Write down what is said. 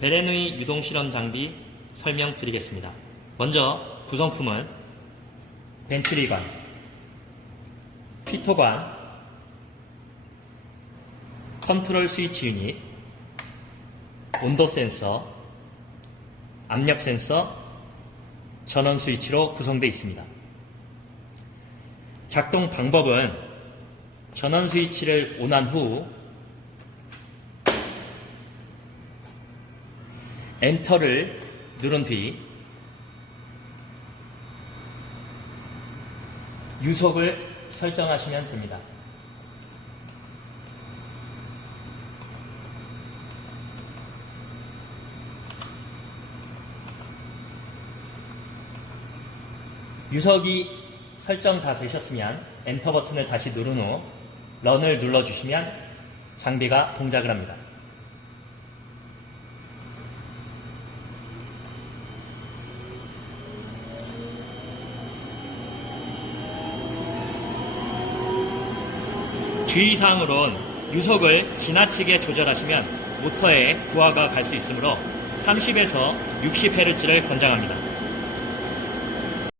베레누이 유동 실험 장비 설명드리겠습니다. 먼저 구성품은 벤트리관, 피토관, 컨트롤 스위치 유닛, 온도 센서, 압력 센서, 전원 스위치로 구성되어 있습니다. 작동 방법은 전원 스위치를 온한 후 엔터를 누른 뒤 유속을 설정하시면 됩니다. 유석이 설정 다 되셨으면 엔터 버튼을 다시 누른 후 런을 눌러주시면 장비가 동작을 합니다. 주의사항으론 유속을 지나치게 조절하시면 모터에 부하가 갈 수 있으므로 30에서 60Hz를 권장합니다.